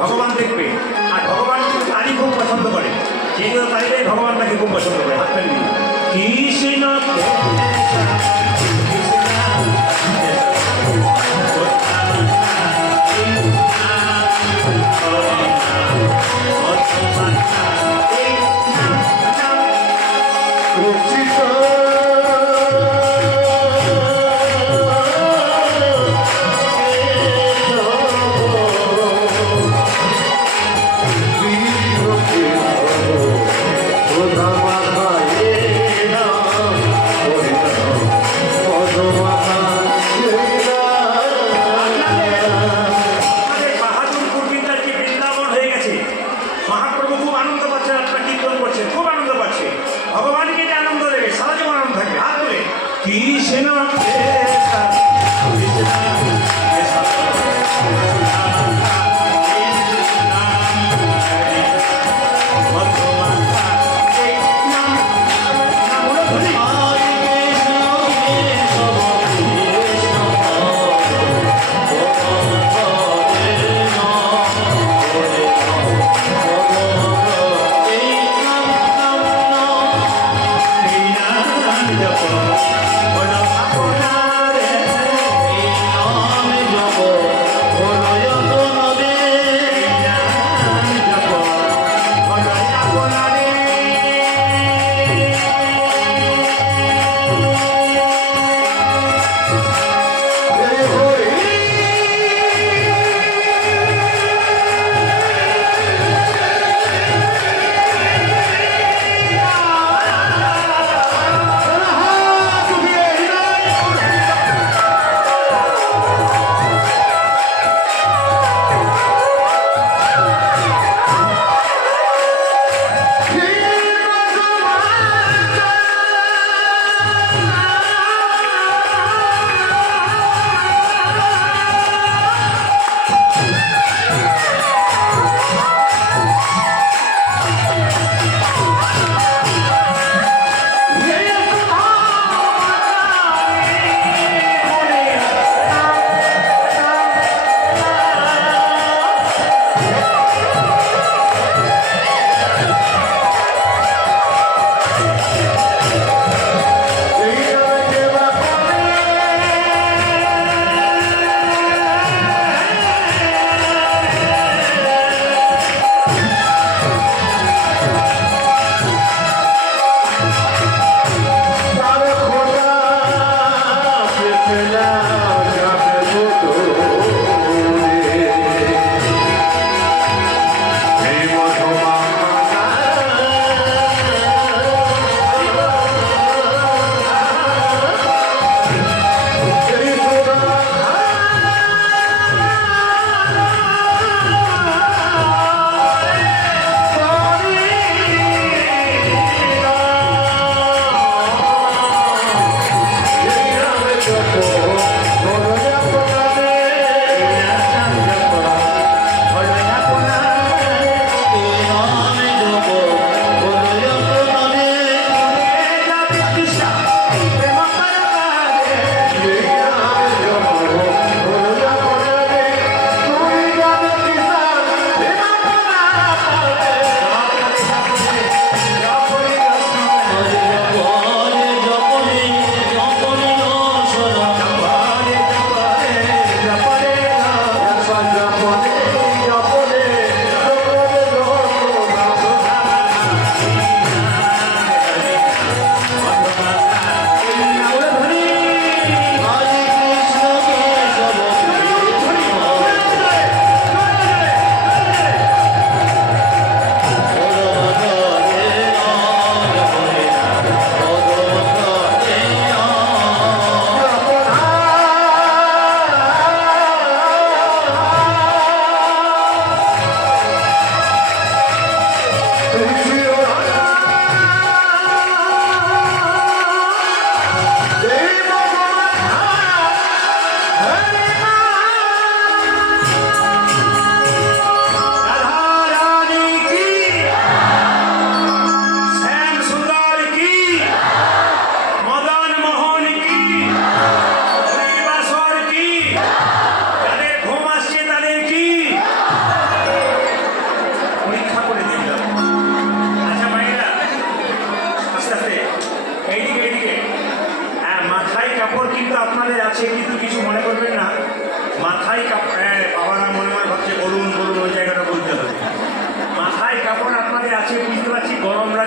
ভগবান দেখবে। আর ভগবান কিন্তু তারই খুব পছন্দ করে, যেগুলো তাইলে ভগবান তাকে খুব পছন্দ করে। হাত তালি দিন। কৃষ্ণ মহাপ্রভু খুব আনন্দ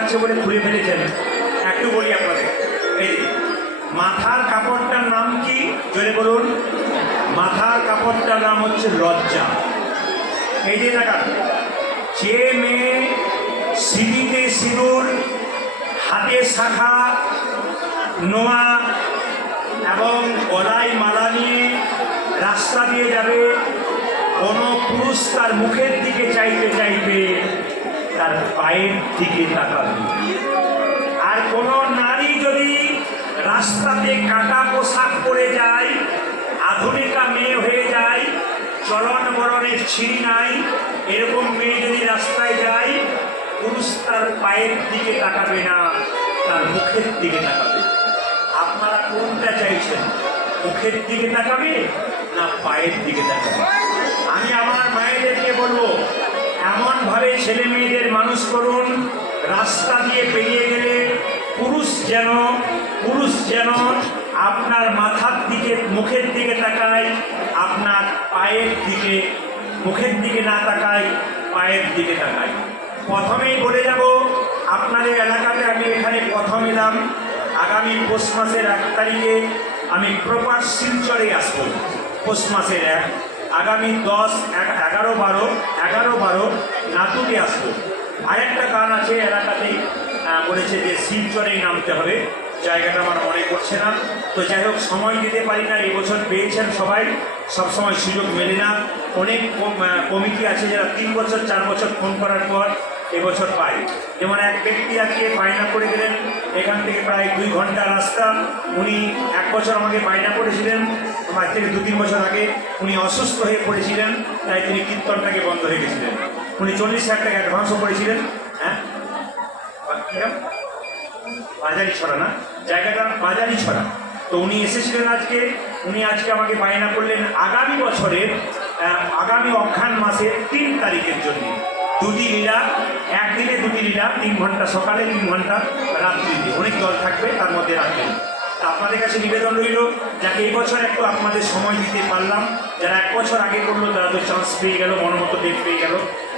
আছে বলে খুলে ফেলেছেন। একটু বলি আপনাদের, এই যে মাথার কাপড়টার নাম কি জোরে বলুন? মাথার কাপড়টার নাম হচ্ছে লজ্জা। এই যে দেখান, যে মেয়ে সিঁড়িতে সিঁদুর, হাতে শাখা নোয়া এবং গলায় মালা নিয়ে রাস্তা দিয়ে যাবে, কোনো পুরুষ তার মুখের দিকে চাইতে চাইবে, তার পায়ের দিকে তাকাবে। আর কোনো নারী যদি রাস্তাতে কাটা পোশাক পরে যায়, আধুনিকা মেয়ে হয়ে যায়, চলন বরণের ছিঁড়ি নাই, এরকম মেয়ে যদি রাস্তায় যায়, পুরুষ তার পায়ের দিকে তাকাবে না, তার মুখের দিকে তাকাবে। আপনারা কোনটা চাইছেন? মুখের দিকে তাকাবে না পায়ের দিকে তাকাবে? আমি আমার মায়েদেরকে বলবো, এমনভাবে ছেলে মেয়েদের মানুষ করুন, রাস্তা দিয়ে পেরিয়ে গেলে পুরুষ যেন আপনার মাথার দিকে মুখের দিকে তাকায়, আপনার পায়ের দিকে, মুখের দিকে না তাকায়, পায়ের দিকে তাকায়। প্রথমেই বলে যাব, আপনাদের এলাকাতে আমি এখানে প্রথম এলাম, আগামী পৌষ মাসের 1 তারিখে আমি প্রপার শিলচরে আসবো। পৌষ মাসের আগামী 10, 11, 12 নাতুকে আসবো। আরেকটা গান আছে এলাকাতেই বলেছে যে শিলচরেই নামতে হবে, জায়গাটা আমার মনে করছে না। তো যাই হোক, সময় দিতে পারি না, এই বছর পেয়েছেন সবাই, সবসময় সুযোগ মেলে না। অনেক কমিটি আছে যারা 3 বছর 4 বছর ফোন করার পর এবছর পায়। যেমন এক ব্যক্তি আজকে বায়না করে গেলেন, এখান থেকে প্রায় 2 ঘন্টা রাস্তা, উনি 1 বছর আমাকে বায়না করেছিলেন, আজ থেকে 2-3 বছর আগে উনি অসুস্থ হয়ে পড়েছিলেন, তাই তিনি কীর্তনটাকে বন্ধ হয়ে গেছিলেন। উনি 40,000 টাকা অ্যাডভান্সও করেছিলেন। হ্যাঁ, বাজারি ছড়া না, জায়গাটা বাজারি ছড়া। তো উনি এসেছিলেন আজকে, উনি আজকে আমাকে বায়না করলেন আগামী বছরের আগামী অঘ্রাণ মাসের 3 তারিখের জন্য 2টি লীলা, একদিনে 2টি লীলা, 3 ঘন্টা সকালে, 3 ঘন্টা রাত্রিতে, অনেক দল থাকবে, তার মধ্যে রাখবেন। তা আপনাদের কাছে নিবেদন রইল, যাকে এই বছর একটু আপনাদের সময় দিতে পারলাম, যারা 1 বছর আগে করলো তারা তো চান্স পেয়ে গেল, মনোমতো ডেট পেয়ে গেল।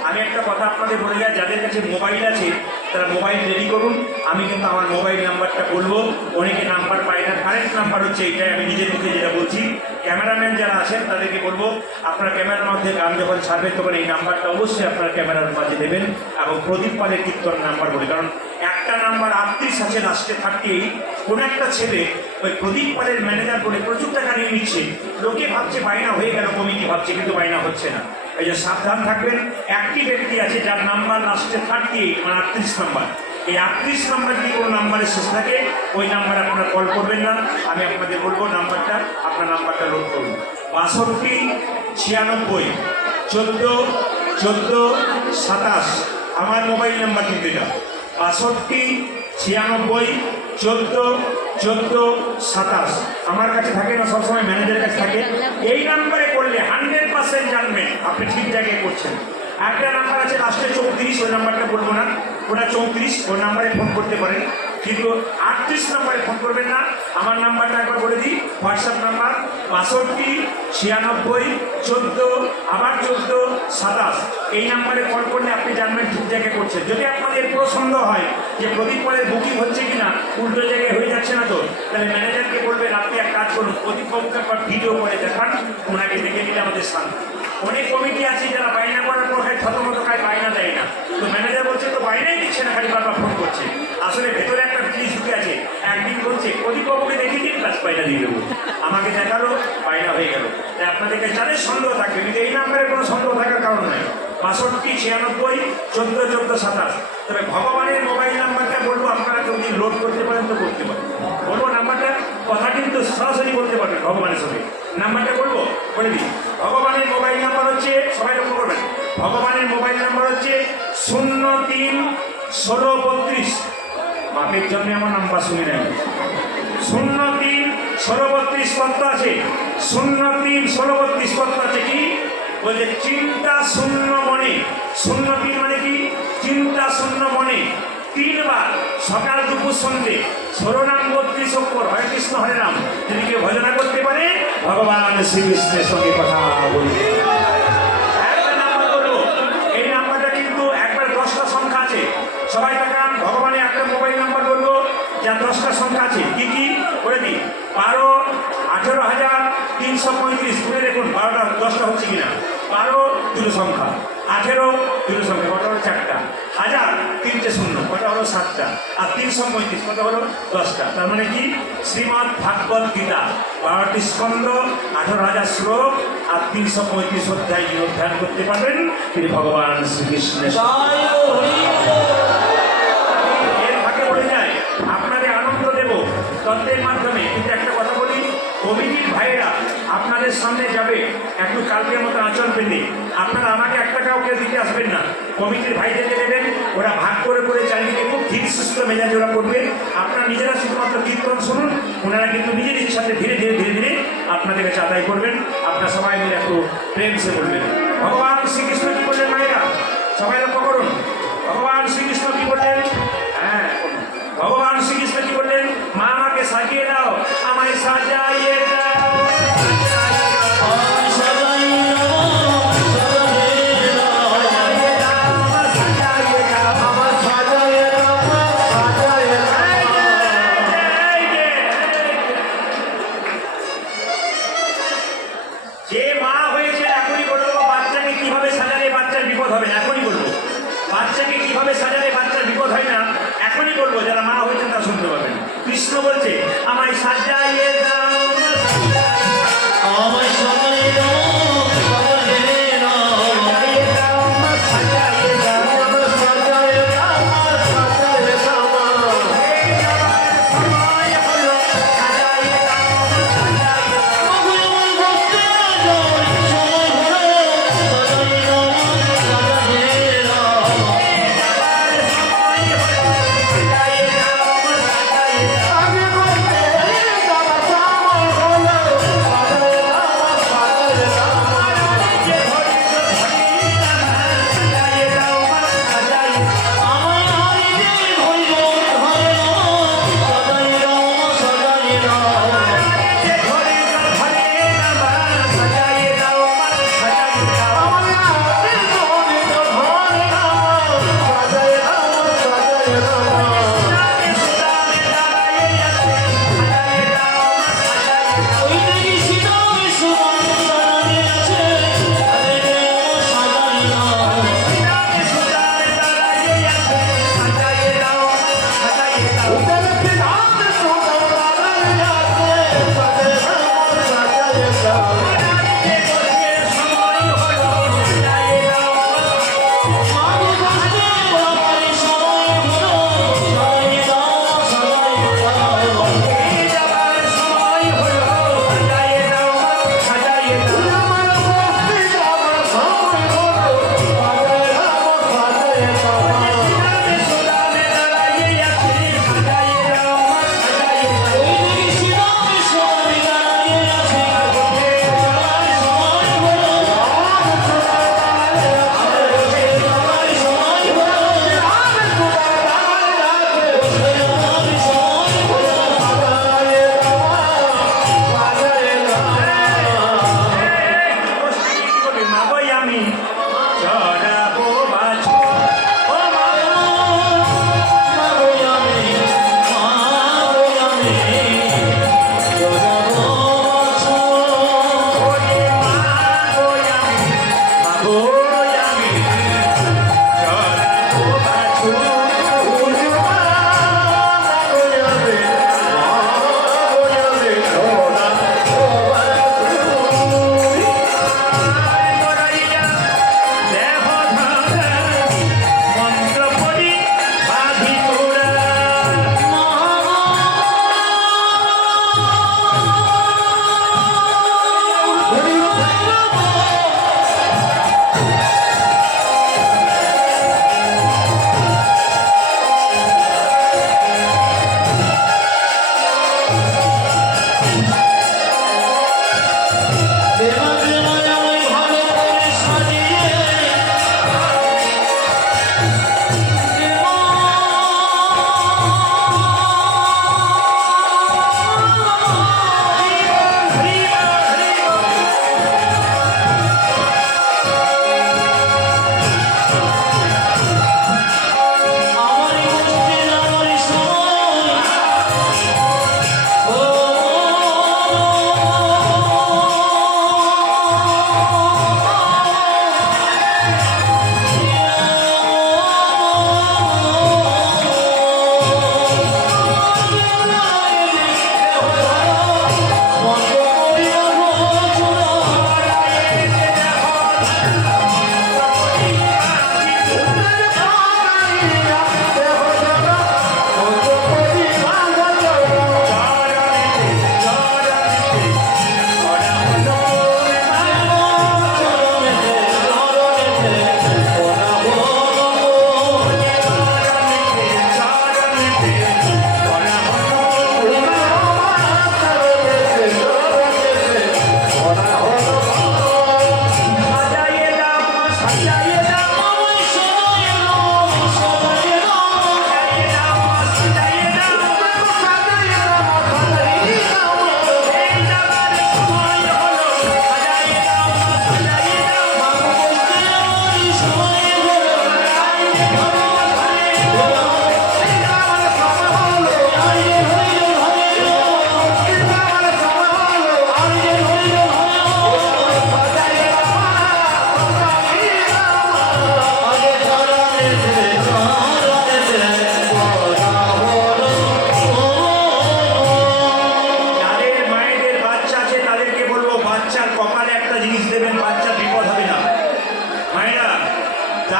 আমি একটা কথা আপনাদের বলে যাই, যাদের কাছে মোবাইল আছে তারা মোবাইল রেডি করুন। আমি কিন্তু আমার মোবাইল নাম্বারটা বলবো, অনেকে নাম্বার পায় না, কারেন্ট নাম্বার হচ্ছে এইটাই, আমি নিজের মুখে যেটা বলছি। ক্যামেরাম্যান যারা আছেন তাদেরকে বলবো, আপনারা ক্যামেরার মধ্যে গান যখন ছাড়বেন তখন এই নাম্বারটা অবশ্যই আপনারা ক্যামেরার মাঝে দেবেন, এবং প্রদীপ পালের কীর্তন নাম্বার বলে, কারণ একটা নাম্বার 38 আছে, লাস্টে 38। কোনো একটা ছেলে ওই প্রদীপ পালের ম্যানেজার বলে প্রচুর টাকা নিয়ে নিচ্ছে, লোকে ভাবছে বায়না হয়ে গেল, কমিটি ভাবছে, কিন্তু বায়না হচ্ছে না। এই যে সাবধান থাকবেন। একটি ব্যক্তি আছে যার নাম্বার লাস্টে 38, মানে 38 নাম্বার। এই 38 নাম্বার যদি কোনো নাম্বারের শেষ থাকে, ওই নাম্বারে আপনারা কল করবেন না। আমি আপনাদের বলবো নাম্বারটা, আপনার নাম্বারটা নোট করুন, 62 96 14 14 27। আমার মোবাইল নাম্বার কিন্তু এটা 62 96 14 14 27। আমার কাছে থাকে না, সবসময় ম্যানেজারের কাছে থাকে। এই নাম্বারে করলে 100% জানবেন আপনি ঠিক জায়গায় করছেন। একটা নাম্বার আছে লাস্টে 34, ওই নাম্বারটা বলবো না, ওটা 34, ওই নাম্বারে ফোন করতে পারেন, কিন্তু 38 নাম্বারে ফোন করবেন না। আমার নাম্বারটা একবার বলে দিই, হোয়াটসঅ্যাপ নাম্বার 62 96 14 আবার 14 27। এই নাম্বারে কল করলে আপনি জানবেন ঠিক জায়গায় করছেন। যদি আপনাদের পুরো সন্দেহ হয় যে প্রদীপ পালের বুকিং হচ্ছে কিনা, উল্টো জায়গায় হয়ে যাচ্ছে না, তো তাহলে ম্যানেজারকে বলবেন, আপনি এক কাজ করুন, প্রদীপ বাবুকে একবার ভিডিও করে দেখান, ওনাকে দেখে নিলে আমাদের শান্তি। অনেক কমিটি আছে যারা বায়না করার পর খায় থতমত খায়, বায়না দেয় না, তো ম্যানেজার বলছে তো বায়নাই দিচ্ছে না, খালি বারবার ফোন করছে। আসলে ভেতরে একটা জিনিস ঢুকে আছে, একদিন বলছে প্রদীপ বাবুকে দেখিয়ে দিন, প্লাস বায়না দিয়ে দেবো, আমাকে দেখালো, বায়না হয়ে গেল। তাই আপনাদেরকে যাদের সন্দেহ থাকবে, কিন্তু এই নাম্বারে কোনো সন্দেহ থাকার কারণ নাই, 62 96 14 14 27। তবে ভগবানের মোবাইল নাম্বারটা বলবো, আপনারা যদি লোড করতে পারেন তো করতে পারেন, বলবো নাম্বারটা, কথা কিন্তু সরাসরি বলতে পারবেন ভগবানের সঙ্গে। নাম্বারটা বলবো, বলে দিই, ভগবানের মোবাইল নাম্বার হচ্ছে, সবাই লক্ষ্য করবেন, ভগবানের মোবাইল নাম্বার হচ্ছে 03 16 32। বাপের জন্য আমার নাম্বার শুনে নেন, 03 16 32 কত আছে? 03 16 32 কত আছে? কি বলছে? চিন্তা শূন্য মনে। 03 মানে কি? চিন্তা শূন্য মনে 3 বার, সকাল দুপুর সন্ধ্যে, 16 নাম 32 অক্ষর, হরে কৃষ্ণ হরে রাম। যদি কেউ ভজনা করতে পারে, ভগবান শ্রীকৃষ্ণের সঙ্গে কথা বলবে। একটা নাম্বার বলবো, এই নাম্বারটা কিন্তু একবার 10টা সংখ্যা আছে, সবাই তাকান, ভগবানের যা 10টা সংখ্যা আছে কি কি বলে দিই 12 18,335 শুনে দেখুন 12টা 10টা হচ্ছে কিনা 12 দুটো সংখ্যা 18 দুটো সংখ্যা কটা হলো 4টা 1000 তিনটে শূন্য কটা হলো 7টা আর 335 কটা হলো 10টা তার মানে কি শ্রীমদ্ ভাগবত গীতা 12টি স্কন্ধ 18,000 শ্লোক আর 335 অধ্যায় যিনি অধ্যয়ন করতে পারবেন তিনি ভগবান শ্রীকৃষ্ণের এর ভাগে বলে যায় আপনাদের আনন্দ দেব তন্ত্রের মাধ্যমে কিন্তু একটা কথা বলি কমিটির ভাইয়েরা আপনাদের সামনে যাবে একটু কালকের মতো আচরণ পেতে আপনারা আমাকে একটা কাউকে দিতে আসবেন না কমিটির ভাইদেরকে দেবেন ওরা ভাগ করে করে চারিদিকে খুব ধীর সুস্থ মেজাজে ওরা করবে আপনারা নিজেরা শুধুমাত্র কীর্তন শুনুন ওনারা কিন্তু নিজের ইচ্ছাতে ধীরে ধীরে ধীরে ধীরে আপনাদের কাছে আদায় করবেন আপনারা সবাই মিলে একটু প্রেম সে বলবেন ভগবান শ্রীকৃষ্ণ কি বললেন মায়েরা সবাই লক্ষ্য করুন ভগবান শ্রীকৃষ্ণ কি বললেন হ্যাঁ ভগবান শ্রীকৃষ্ণ কি বললেন মা আমাকে সাজিয়ে দাও আমায় সাজাইয়ে দাও যে মা হয়েছে এখনই বলে দেবো বাচ্চাকে কিভাবে সাজালে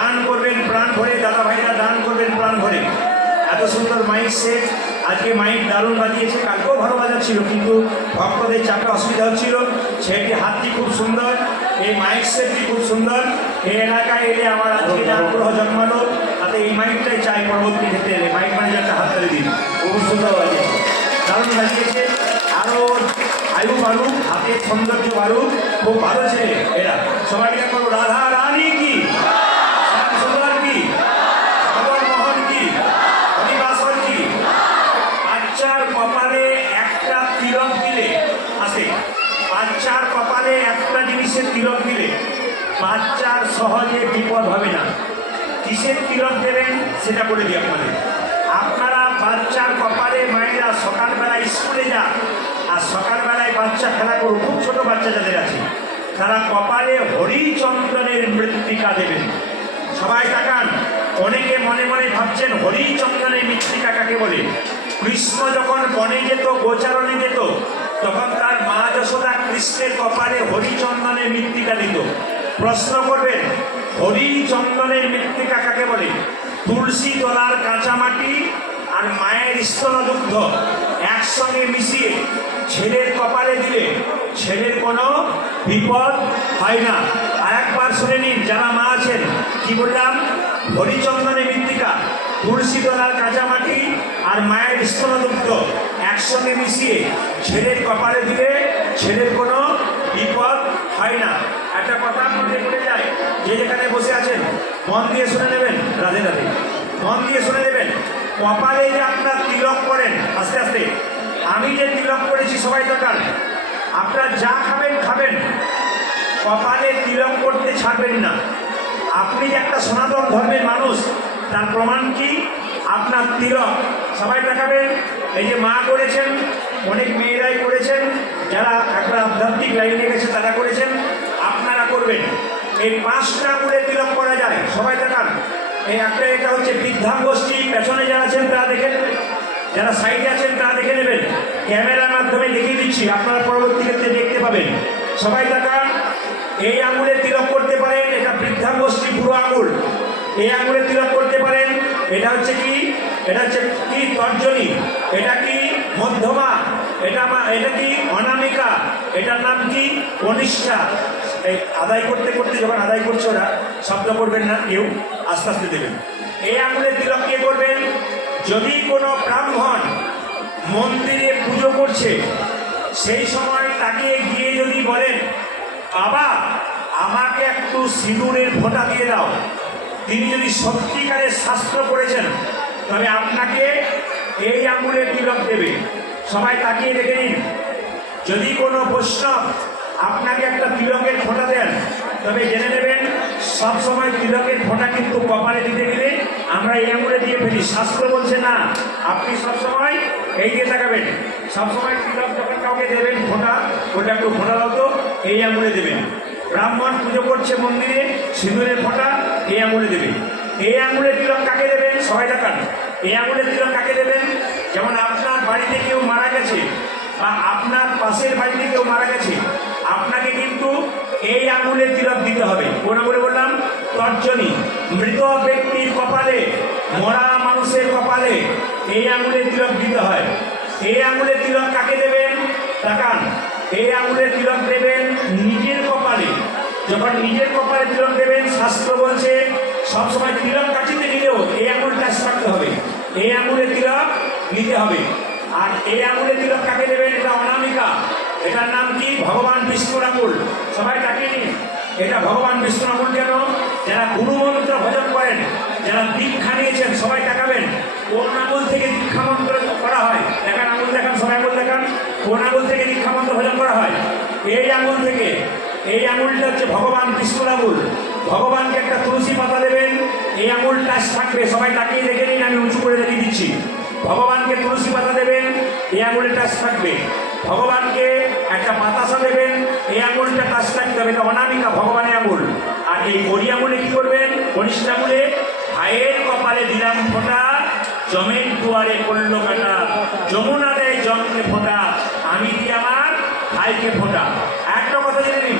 দান করবেন প্রাণ ভরে, দাদা ভাইরা দান করবেন প্রাণ ভরে। এত সুন্দর মাইক সেট, আজকে মাইক দারুণ বাজিয়েছে, কালকেও ভালো বাজাচ্ছিল, কিন্তু ভক্তদের চাপে অসুবিধা হচ্ছিল। সেটি হাতটি খুব সুন্দর, এই মাইক সেটটি খুব সুন্দর। এই এলাকায় এলে আমার আজকে যে আগ্রহ জন্মালো, তাতে এই মাইকটাই চাই পরবর্তী ক্ষেত্রে এলে। মাইক ম্যানেজারটা হাত তালি দিন, খুব সুন্দর বাজিয়েছে, দারুণ বাজিয়েছে। আরও আয়ু বাড়ুক, হাতের সৌন্দর্য বাড়ুক, খুব ভালো ছেলে এরা। সবাই মিলে করবো রাধা রানী কি, সুন্দর কি, মোহন কি, হরিবাসর কি। বাচ্চার কপালে একটা তিলক দিলে আসে, বাচ্চার কপালে একটা জিনিসের তিলক দিলে বাচ্চার সহজে বিপদ হবে না। কিসের তিলক দেবেন সেটা বলে দিই আপনাদের। আপনারা বাচ্চার কপালে, মায়েরা সকালবেলায় স্কুলে যান আর সকালবেলায় বাচ্চা খেলা করুন, খুব ছোট বাচ্চা যাদের আছে, তারা কপালে হরিচন্দনের মৃত্তিকা দেবেন। সবাই তাকান, অনেকে মনে মনে ভাবছেন হরিচন্দনের মৃত্তিকা কাকে বলে। কৃষ্ণ যখন বনে যেত, গোচারণে যেত, তখন তার মা যশোদা কৃষ্ণের কপালে হরিচন্দনের মৃত্তিকা দিত। প্রশ্ন করবেন হরিচন্দনের মৃত্তিকা কাকে বলে? তুলসী তলার কাঁচা মাটি আর মায়ের স্তনদুগ্ধ একসঙ্গে মিশিয়ে ছেলের কপালে দিলে ছেলের কোনো বিপদ হয় না। আর একবার শুনে নিন, যারা মা আছেন, কি বললাম? হরিচন্দনের মৃত্তিকা, তুলসী তলার কাঁচা মাটি আর মায়ের স্তনদুগ্ধ একসঙ্গে মিশিয়ে ছেলের কপালে দিলে ছেলের কোনো বিপদ হয় না। একটা কথা মনে পড়ে যায়, যে যেখানে বসে আছেন মন দিয়ে শুনে নেবেন, রাধে রাধে, মন দিয়ে শুনে নেবেন। কপালে যে আপনার তিলক করেন, আস্তে আস্তে, আমি যে তিলক করেছি সবাই তাকান, আপনারা যা খাবেন খাবেন, কপালে তিলক করতে ছাড়বেন না। আপনি যে একটা সনাতন ধর্মের মানুষ, তার প্রমাণ কি? আপনার তিলক। সবাই তাকাবেন, এই যে মা করেছেন, অনেক মেয়েরাই করেছেন, যারা একটা আধ্যাত্মিক লাইনে গেছে তারা করেছেন, আপনারা করবেন। এই 5টা করে তিলক করা যায়, সবাই তাকান। এই একটা, এটা হচ্ছে বৃদ্ধাঙ্গোষ্ঠী, পেছনে যারা আছেন তারা দেখে নেবেন, যারা সাইডে আছেন তারা দেখে নেবেন, ক্যামেরার মাধ্যমে দেখিয়ে দিচ্ছি, আপনারা পরবর্তী ক্ষেত্রে দেখতে পাবেন। সবাই তাকান, এই আঙুলে তিলক করতে পারেন, এটা বৃদ্ধাঙ্গোষ্ঠী বুড়ো আঙুল। এই আঙুলে তিলক করতে পারেন, এটা হচ্ছে কি, এটা হচ্ছে কি তর্জনী, এটা কি মধ্যমা, এটা কি অনামিকা, এটার নাম কি কনিষ্ঠা। এই আদায় করতে করতে যখন আদায় করছে ওরা, শব্দ করবেন না কেউ, আস্তে আস্তে দেবেন। এই আঙুলে তিলক কে করবেন? যদি কোনো ব্রাহ্মণ মন্দিরে পুজো করছে, সেই সময় তাকে গিয়ে যদি বলেন, বাবা আমাকে একটু সিঁদুরের ফোঁটা দিয়ে দাও, তিনি যদি সত্যিকারের শাস্ত্র পড়েছেন, তবে আপনাকে এই আঙুলে তিলক দেবে। সবাই তাকিয়ে দেখে নিন, যদি কোনো বৈষ্ণব আপনাকে একটা তিলকের ফোঁটা দেন, তবে জেনে নেবেন সবসময় তিলকের ফোঁটা কিন্তু কপালে দিতে গেলে আমরা এই আঙুলে দিয়ে ফেলি। শাস্ত্র বলছে না, আপনি সবসময় এই দিয়ে তাকাবেন। সবসময় তিলক যখন কাউকে দেবেন ফোঁটা, ওটা একটু ফোঁটা দাও তো, এই আঙুলে দেবেন। ব্রাহ্মণ পুজো করছে মন্দিরে, সিঁদুরের ফোঁটা এই আঙুলে দেবেন। এই আঙুলে তিলক কাকে দেবেন? সবাই দেখান, এই আঙুলে তিলক কাকে দেবেন? যেমন আপনার বাড়িতে কেউ মারা গেছে বা আপনার পাশের বাড়িতে কেউ মারা গেছে, আপনাকে কিন্তু এই আঙুলে তিলক দিতে হবে। কোন আঙুলে বললাম? তর্জনী। মৃত ব্যক্তির কপালে, মরা মানুষের কপালে এই আঙুলে তিলক দিতে হয়। এই আঙুলে তিলক কাকে দেবেন? তাকান, এই আঙুলে তিলক দেবেন নিজের কপালে। যখন নিজের কপালে তিলক দেবেন, শাস্ত্র বলছে সবসময় তিলক কাঠিতে নিলেও এই আঙুলটা থাকতে হবে, এই আঙুলে তিলক নিতে হবে। আর এই আঙুলে তিলক কাকে দেবেন? এটা অনামিকা, এটার নাম কি? ভগবান বিষ্ণুর আঙুল। সবাই তাকিয়ে নিন, এটা ভগবান বিষ্ণুর আঙুল। কেন? যারা গুরুমন্ত্র ভজন করেন, যারা দীক্ষা নিয়েছেন, সবাই তাকাবেন কোন আঙুল থেকে দীক্ষা মন্ত্র করা হয়। দেখান, আঙুল দেখান, সবাই আঙুল দেখান, কোন আঙুল থেকে দীক্ষা মন্ত্র ভজন করা হয়? এই আঙুল থেকে। এই আঙুলটা হচ্ছে ভগবান বিষ্ণুর আঙুল। ভগবানকে একটা তুলসী পাতা দেবেন, এই আঙুল টাচ থাকবে। সবাই তাকিয়ে দেখে নিন, আমি উঁচু করে দেখিয়ে দিচ্ছি। ভগবানকে তুলসী পাতা দেবেন, এই আঙুলে টাচ থাকবে। ভগবানকে একটা বাতাসা দেবেন, এই আঙুলটা টাচ থাকতে হবে, এটা অনামিকা, ভগবানের আঙুল। আর এই বড়ি আঙুলে কি করবেন? কনিষ্ঠ আঙুলে ভাইয়ের কপালে দিলাম ফোঁটা, জমের দুয়ারে করলো কাটা, যমুনা দেয় জমকে ফোঁটা, আমি দিই আমার ভাইকে ফোঁটা। একটা কথা জেনে নিন,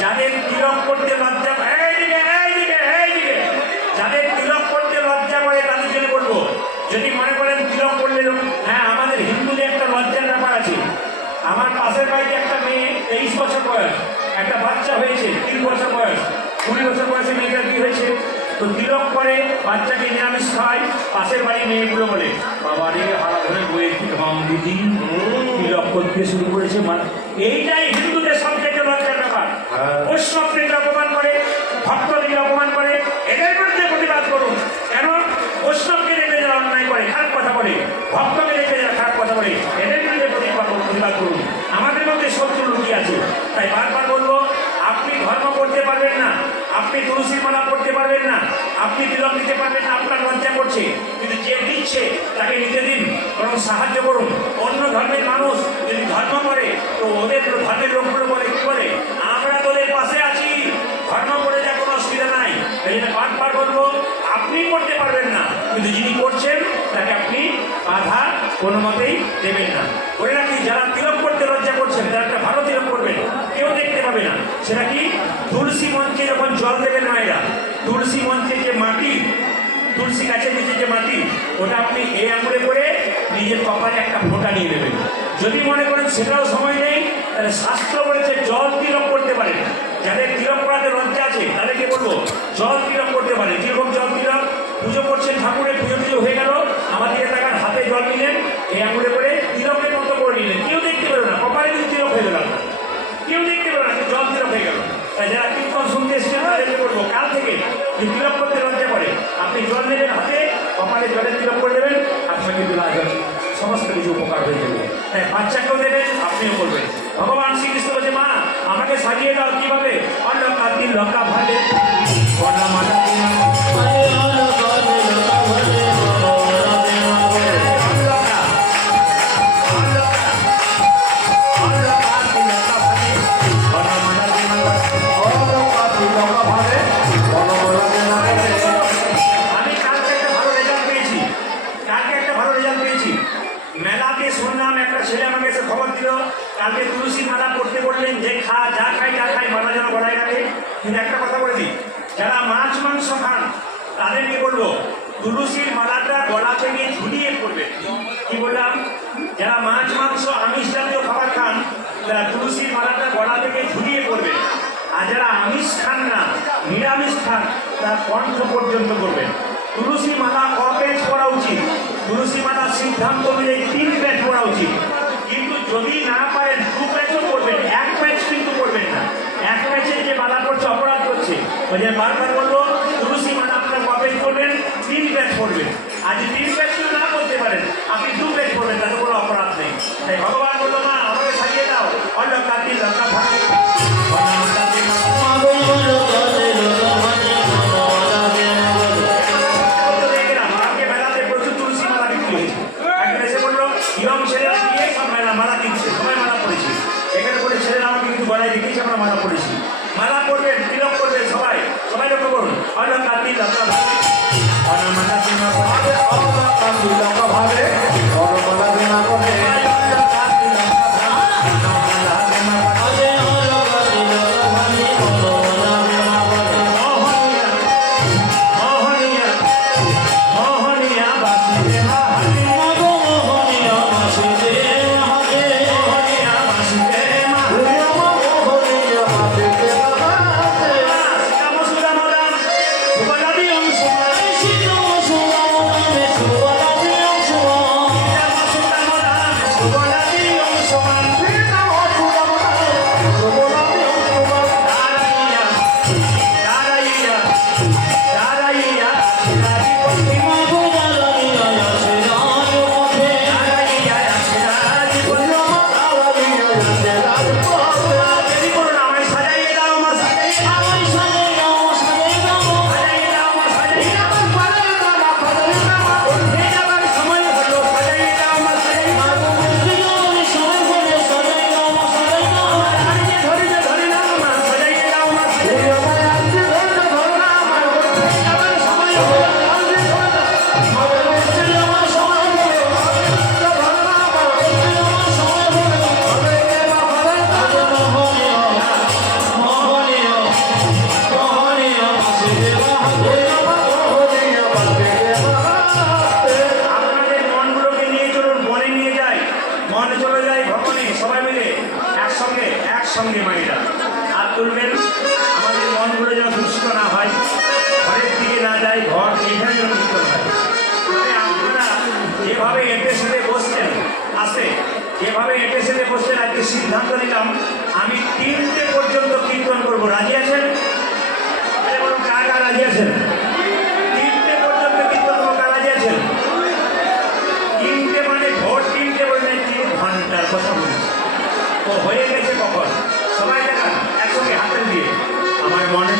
যাদের তিলক করতে লজ্জা, এইদিকে এইদিকে এইদিকে, বছর বয়স, 20 বছর বয়সে মেয়েটার কি হয়েছে, তো তিলক করে, বাচ্চাকে নিরামিষ খায়। পাশের বাড়ির মেয়েগুলো বলে, বাবা রে হারা ধরে বইয়ের কি ঢং দিদি, তিলক করতে শুরু করেছে। এইটাই হিন্দুদের সবথেকে লজ্জার ব্যাপার। বৈষ্ণবকে অপমান করে, ভক্তদের অপমান করে, এদের বিরুদ্ধে প্রতিবাদ করুন। কেন বৈষ্ণবকে দেখে যারা অন্যায় করে, খারাপ কথা বলে, ভক্তকে দেখে যারা খারাপ কথা বলে, এদের বিরুদ্ধে প্রতিবাদ করুন। আমাদের মধ্যে শত্রু লুকিয়ে আছে। তাই বারবার বলবো, আপনি ধর্ম করতে পারবেন না, আপনি তুলসী মালা পড়তে পারবেন না, আপনি তিলক দিতে পারবেন না, আপনার লজ্জা করছে, কিন্তু যে দিচ্ছে তাকে নিতে দিন, বরং সাহায্য করুন। অন্য ধর্মের মানুষ যদি ধর্ম করে, তো ওদের ধর্মের লোকগুলো বলে কি বলে, আমরা তোদের পাশে আছি, ধর্ম করে যা কোনো অসুবিধা নাই। এই জন্য বারবার বলবো, আপনি করতে পারবেন না, কিন্তু যিনি করছেন তাকে আপনি বাধা কোনো মতেই দেবেন না। বলে রাখি, যারা তিলক করতে লজ্জা করছেন তারা একটা ভালো তিলক করবেন, কেউ দেখতে পাবে না। সেটা কি, তুলসী মঞ্চে যখন জল দেবেন মায়েরা, তুলসী মঞ্চে যে মাটি, তুলসী গাছের নিচে যে মাটি, ওটা আপনি এই আঙুলে করে নিজের কপালে একটা ফোঁটা নিয়ে নেবেন। যদি মনে করেন সেটাও সময় নেই, তাহলে শাস্ত্র বলেছে জল তিলক করতে পারেন। যাদের তিলক করাতে লজ্জা আছে তাদেরকে বলবো জল তিলক করতে পারে। যেরকম জল তিলক, পুজো করছেন ঠাকুরের, পুজো হয়ে গেল, আমাদের টাকার হাতে জল নিলেন, এই আঙুলে করে তিলকের মতো করে নিলেন, কেউ দেখতে পেল না, কপালে কিন্তু তিলক হয়ে গেল, কেউ দেখতে পেল না, জল তিলক হয়ে গেল। তাই যারা কীর্তন শুনতে এসছেন তাদেরকে বলবো, কাল থেকে যে তিলক করতে লজ্জা করে, আপনি জল নেবেন হাতে, কপালে জলের তিলক করে দেবেন, আপনার কিন্তু সমস্ত কিছু উপকার হয়ে যাবে। তাই বাচ্চাকেও দেবেন, আপনিও করবেন। ভগবান শ্রীকৃষ্ণ বলছে, মা আমাকে সাজিয়ে দাও, কিভাবে, অলকা তিল লঙ্কা ভালে কালকে তুলসী মালা পড়তে বললেন, যে যা খাই মালা যেন গলায় রাখে। কিন্তু একটা কথা বলে দিই, যারা মাছ মাংস খান তাদেরকে বলবো তুলসীর মালাটা গলা থেকে ঝুলিয়ে পড়বে। কি বললাম, যারা মাছ মাংস আমিষ জাতীয় খাবার খান তারা তুলসীর মালাটা গলা থেকে ঝুলিয়ে পড়বে। আর যারা আমিষ খান না, নিরামিষ খান, তারা কণ্ঠ পর্যন্ত করবেন। তুলসী মালা ক পেজ পড়া উচিত, তুলসী মালা সিদ্ধান্ত মিলে 3 পেজ পড়া উচিত। কিন্তু যদি না পারেন 2 পেজও পড়বেন, 1 পেজ কিন্তু পড়বেন না। 1 পেজে যে মালা করছে অপরাধ করছে। ওই যে বারবার বলবো, তুলসী মালা আপনার ক পেজ পড়বেন, 3 পেজ পড়বেন। আর যদি 3 পেজ যদি না করতে পারেন, আপনি 2 পেজ পড়বেন, তাতে কোনো অপরাধ নেই। তাই ভগবান বললো, মা আমাকে সাজিয়ে দাও, অলকা তিল লঙ্কা ভাগে মালা কিনছে, সবাই মালা পড়েছি, এখানে করে ছেলেরা আমাকে কিন্তু গলায় রেখেছি, আমরা মালা পড়েছি। মালা করবেন, তিলক করবেন, সবাই লক্ষ্য করুন, অলকা তিল লঙ্কা ভাবে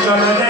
চলো